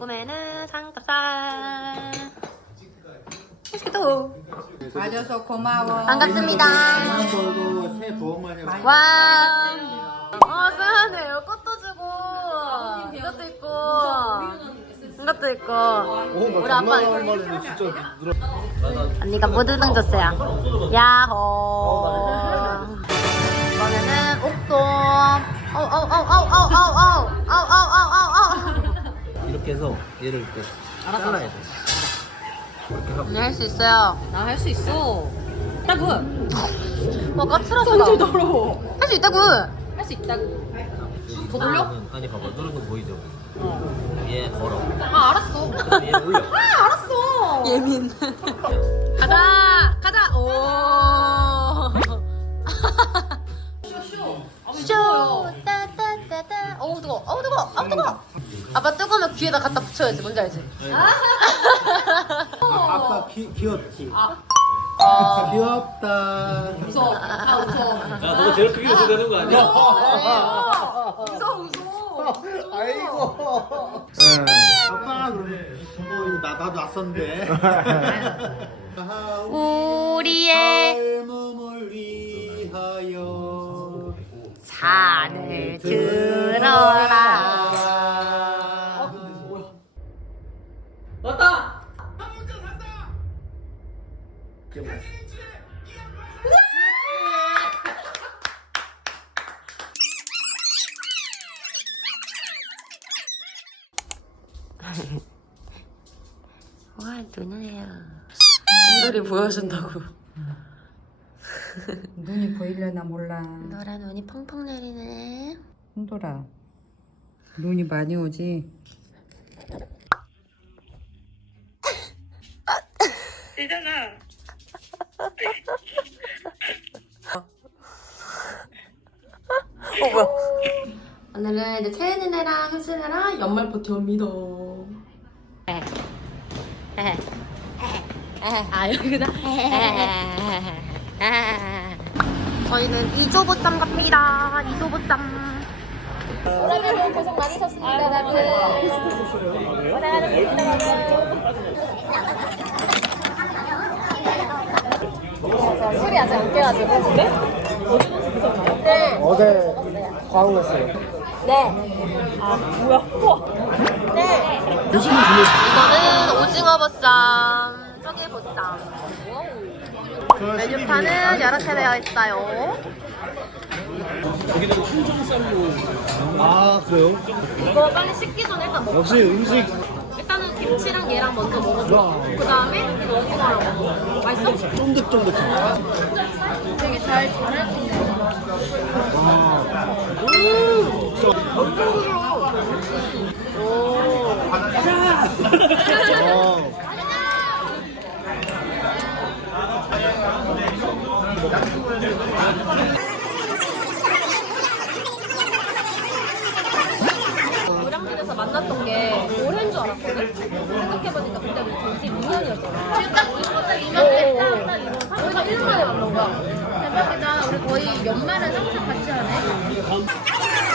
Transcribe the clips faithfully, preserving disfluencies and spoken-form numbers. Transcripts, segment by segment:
요금에는 삼겹살. 맛있겠다. 와줘서 고마워. 반갑습니다. 새해 복 많이 받으세요. 와. 어, 쎄하네. 꽃도 주고, 이것도 있고, 이것도 있고. 우리 아빠 언니가 모두등 줬어요. 야호. 이번에는 옥돔. 어우, 어우, 어우, 어우, 어우, 어우, 어우, 어우, 어우, 어우. 이렇게 해서 얘를 이렇게 잘라야 돼. 이렇게 하고. 언니 할 수 있어요. 나 할 수 있어. 있다고. 와, 까칠하다. 손질 더러워. 할 수 있다고. 할 수 있다고. 더 돌려? 아니 봐봐 누르는 거 보이죠? 어. 얘 걸어. 아 알았어. 그다음에 얘 올려. 아 알았어. 예민. 가자, 가자. 오. 쇼. 따따따따. 어우 뜨거. 어우 뜨거. 어우 뜨거. 아빠 뜨거우면 귀에다 갖다 붙여야지. 뭔지 알지? 아빠 귀 귀엽지. 어. 귀엽다. 무서워. 아 무서워. 야 너가 제일 크게 웃어야 되는 거 아니야? 무서워 무서워. 아이고. 아빠 그러면 어, 나 나도 낯선데. 우리의 몸을 위하여 산을 들어라. 왔다. 와, 눈이에요. 눈들이 보여준다고. 눈이 보이려나 몰라. 노란 눈이 펑펑 내리네. 홍돌아. 눈이 많이 오지. 되잖아. 어, 뭐야? 오늘은 이제 채은이네랑 효진이랑 연말 파티 옵니다. 아, 여기다. 저희는 이조보쌈 갑니다. 이조보쌈. 오늘도 고생 많으셨습니다, 다들. 고생하셨습니다, 다들. 술이 아직 안 깨가지고. 네? 네. 어제 과음했어요. 네. 아, 뭐야? 우와. 네. 무슨 일이에요? 이거는 오징어 보쌈, 조개 보쌈. 메뉴판은 이렇게 되어 있어요. 아 그래요? 이거 빨리 식기 전에 일단 먹자. 역시 음식. 일단은 김치랑 얘랑 먼저 먹어줘. 그 다음에 이거 오징어랑 먹어. 맛있어? 쫀득쫀득해. 되게 잘 잘할 텐데. 음. 엄청 부드러워. 오. 어. 노량진에서 만났던 게 올해인 줄 알았거든? 생각해보니까 그때 우리 전시 미년이었잖아. 지금 딱 이거 딱 이맘때 딱, 딱 이거 우리가 일 년 만에 만난 거야. 대박이다. 우리 거의 연말은 항상 같이 하네.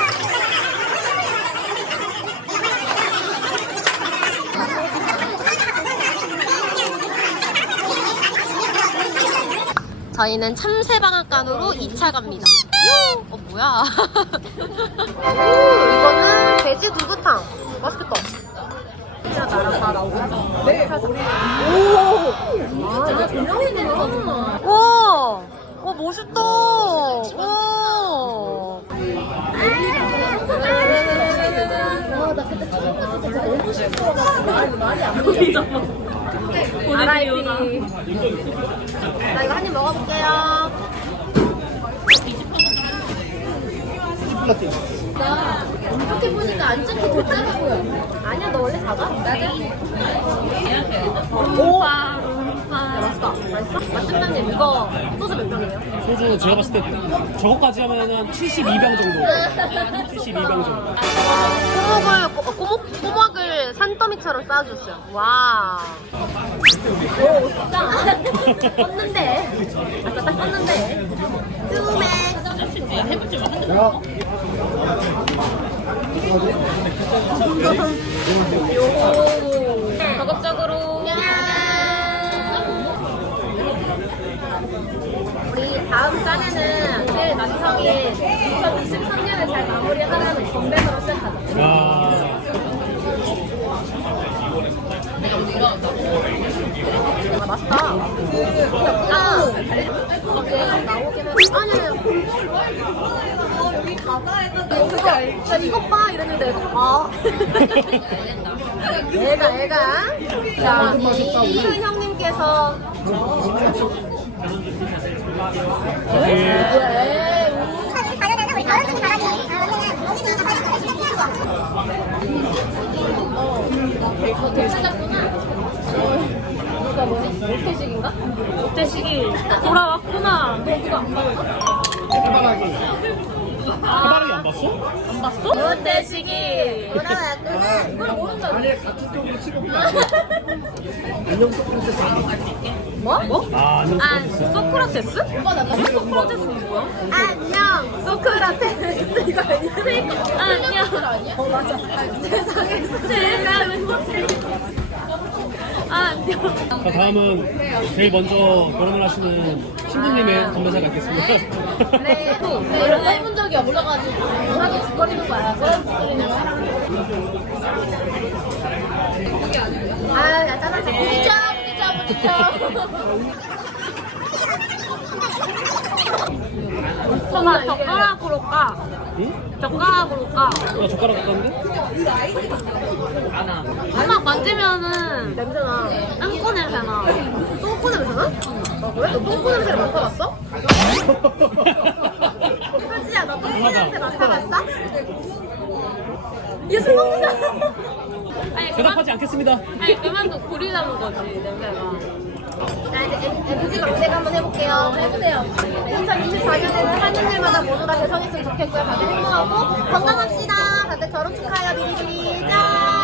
저희는 참새방앗간으로 이 차 갑니다. 어 뭐야? 오, 이거는 돼지 두부탕. 맛있겠다. 나랑 다 나오고. 네. 오. 아, 조명이 되는 와. 와 멋있다. 와. 나 그때 처음 봤을 때 너무 싫더라고. 말이 안 보이잖아. 아라이피. 나 이거 한 입 먹어볼게요. 나 이렇게 보니까 안 작게 더 작아 보여. 아니야, 너 원래 작아? 맞아. 오. 맛있다. 맛있어? 맛집장님 이거 소주 몇 병이에요? 소주 제가 봤을 때 저거까지 하면 한 칠십이 병 정도. 칠십이 병 정도. 꼬막을 꼬, 꼬막, 꼬막을 산더미처럼 쌓아줬어요. 와. 오 진짜. 껐는데. 아까 딱 껐는데. 뚜맥. 야. 가급적으로 우리 다음 짠에는 제일 남성인 이천이십삼 년을 잘 마무리하라는 건배으로 시작하자. 야. 아, 맛있다. 아, 아, 나오기는 아니 여기 가다에는 그거 나 이것 봐 이랬는데 아 애가 애가 자 이은 형님께서 왜 어, 대치작구나. 누가 뭐지? 모태식인가? 모태식이 돌아왔구나. 너 그거 안 봤어? 해바라기 안 봤어? 안 봤어? 모태식이 돌아왔구나. 이걸 모른다. 아니, 같은 쪽으로 치고 안녕 소크라테스. 뭐? 뭐? 아, 안녕 아, 소크라테스. 소크라테스? 오빠 나 소크라테스는 뭐야? 안녕 소크라테스 이거 아니야? 안녕. 어 맞아. 세상에서 제일 나은 안녕. 자, 다음은 제일 먼저 결혼을 하시는 신부님의 건배사 갖겠습니다. 네. 이런 해본 적이 없어가지고 하게 죽거리는 거야. 그런 죽거리는 거야. 아, 나 짜증나. 부딪혀, 부딪혀, 부딪혀. 엄마 젓가락으로 까. 응? 젓가락으로 까. 나 젓가락 갖는데? 엄마 만지면은 냄새나. 똥꼬 냄새나. 똥꼬 냄새나? 어, 왜? 너 똥꼬 냄새를 맡아봤어? 하지야, 너 똥꼬 냄새 맡아봤어? 얘술 먹는다. 아니, 대답하지 않겠습니다. 아니, 그만도 고리 잡은 거지, 냄새가. 자, 이제 엠지 막대가 한번 해볼게요. 해보세요. 이천이십사 년에는 하는 일마다 모두 다 개성했으면 좋겠고요. 다들 행복하고 건강합시다. 다들 결혼 축하해요. 미리미리. 짠!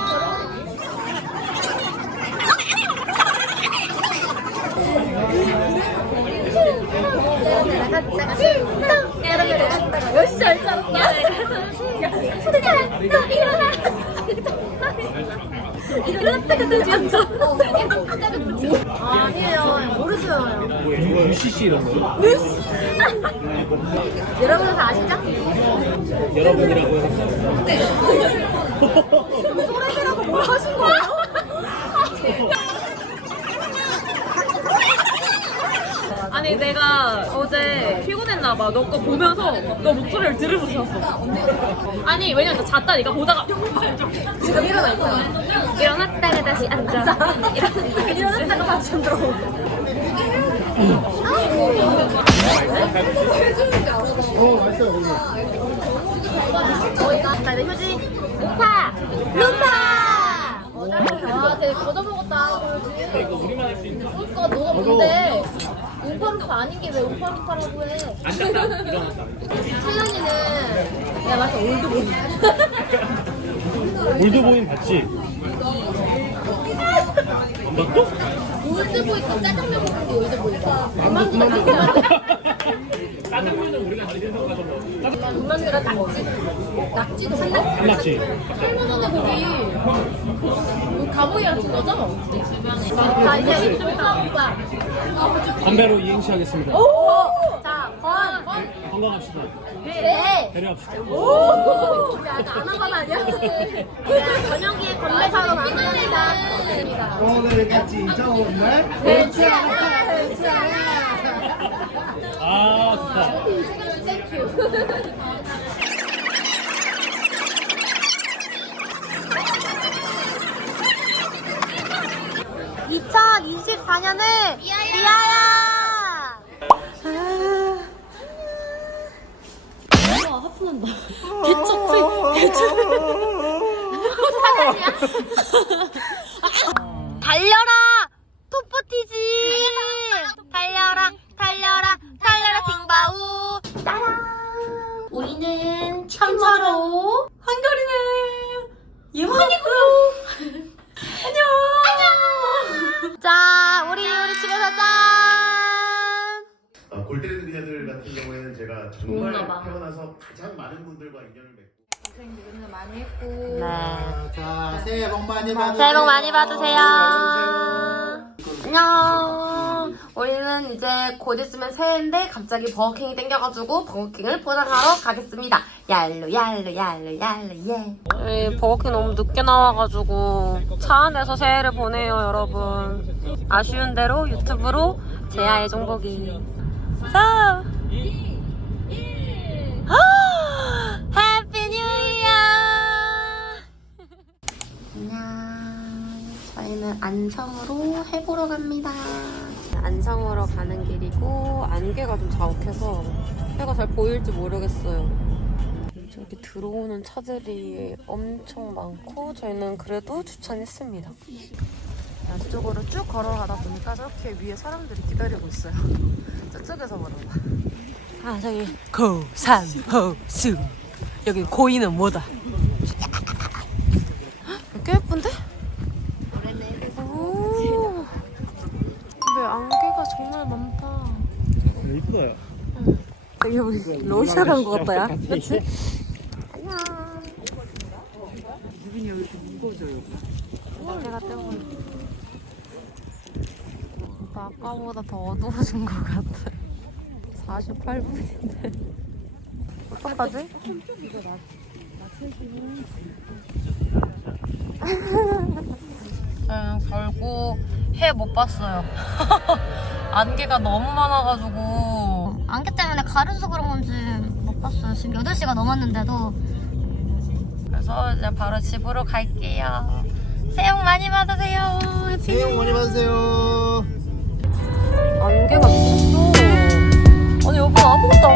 몇시 알잖아. 너 일어나. 일어났다가 되지 않죠? 아니에요. 모르시잖아요. 유씨씨 이런 거. 여러분은 다 아시죠? 여러분이라고 해서. 소래기라고 뭘 하신 거예요? 아니 내가 어제 피곤했나봐. 너 거 보면서 너 목소리를 들으면서 잤어. 아니 왜냐면 나 잤다니까 보다가 지금 일어나 있잖아. 일어났다가 다시 앉아. 일어났다가, 일어났다가 다시 앉아. 저희가 자 이제 휴지 우파 룸파. 와 되게 걷어먹었다. 이거 우리만 할 수 있는. 그러니까 너가 뭔데? 우파루파 아닌 게 왜 우파루파라고 해? 앉았다, 일어났다. 채연이는 야 맞아 올드보이. 올드보인 봤지? 안 봤어? 올드보이가 짜장면 먹는 게 올드보이다. 안 그만 짜장면은 우리가 제일 생각하잖아. 엄마가 낙지 낙지도 산낙지 한낙지. 팔만 원에 거기 그 가보이 같은 거죠? 자 이제 오빠 건배로 이행시 하겠습니다. 오! 자 건! 건! 건강합시다. 네! 배려합시다. 오! 야, 나 안 한 건 아니야? 저녁에 건배사로 갑니다. 오늘 같이 좋은 날 그렇지 않아! 그렇지 않아! 아, 좋다. 땡큐. 이천이십사 년을 위하여! 아, 하품한다. 개척지, 개척. 사장이야? 달려라! 토포티지! 달려라, 달려라, 달려라, 빙바우! 따란! 우리는 참처로 한결이네! 예원이고! 안녕! 안녕! 자, 우리 우리 집에서 짠! 어, 골 때리는 그녀들 같은 경우에는 제가 정말 좋은가 봐. 태어나서 가장 많은 분들과 인연을 맺고 고생 많이 했고. 네. 자, 새해 복 많이 받으세요. 새해 복 많이 받으세요. 안녕. 우리는 이제 곧 있으면 새해인데 갑자기 버거킹이 땡겨가지고 버거킹을 포장하러 가겠습니다. 얄루 얄루 얄루 얄루 예. 저희 버거킹 너무 늦게 나와가지고 차 안에서 새해를 보내요 여러분. 아쉬운 대로 유튜브로 제아의 종복이. 자. 해피 뉴 이어. 안녕. 저희는 안성으로 해 보러 갑니다. 안성으로 가는 길이고 안개가 좀 자욱해서 해가 잘 보일지 모르겠어요. 저기 들어오는 차들이 엄청 많고 저희는 그래도 주차했습니다. 이쪽으로 쭉 걸어가다 보니까 저렇게 위에 사람들이 기다리고 있어요. 저쪽에서 보는 거. 아 저기 고산호수. 여기 고인은 뭐다? 꽤 예쁜데? 오. 근데 안개가 정말 많다. 이쁘다. 되게 우리 로션한 것 같다 야. 그치? 안녕. 기분이 왜 이렇게 무거워져요? 안개가 때문에. 오빠 아까보다 더 어두워진 것 같아. 사십팔 분인데. 어떡하지? 저는 결국 해 못 봤어요. 안개가 너무 많아가지고. 안개 때문에 가려서 그런 건지 못 봤어요. 지금 여덟 시가 넘었는데도. 그래서 이제 바로 집으로 갈게요. 새해 복 많이 받으세요. 새해 복 많이 받으세요. 안개가 미쳤어. 아니 여기 아무것도 안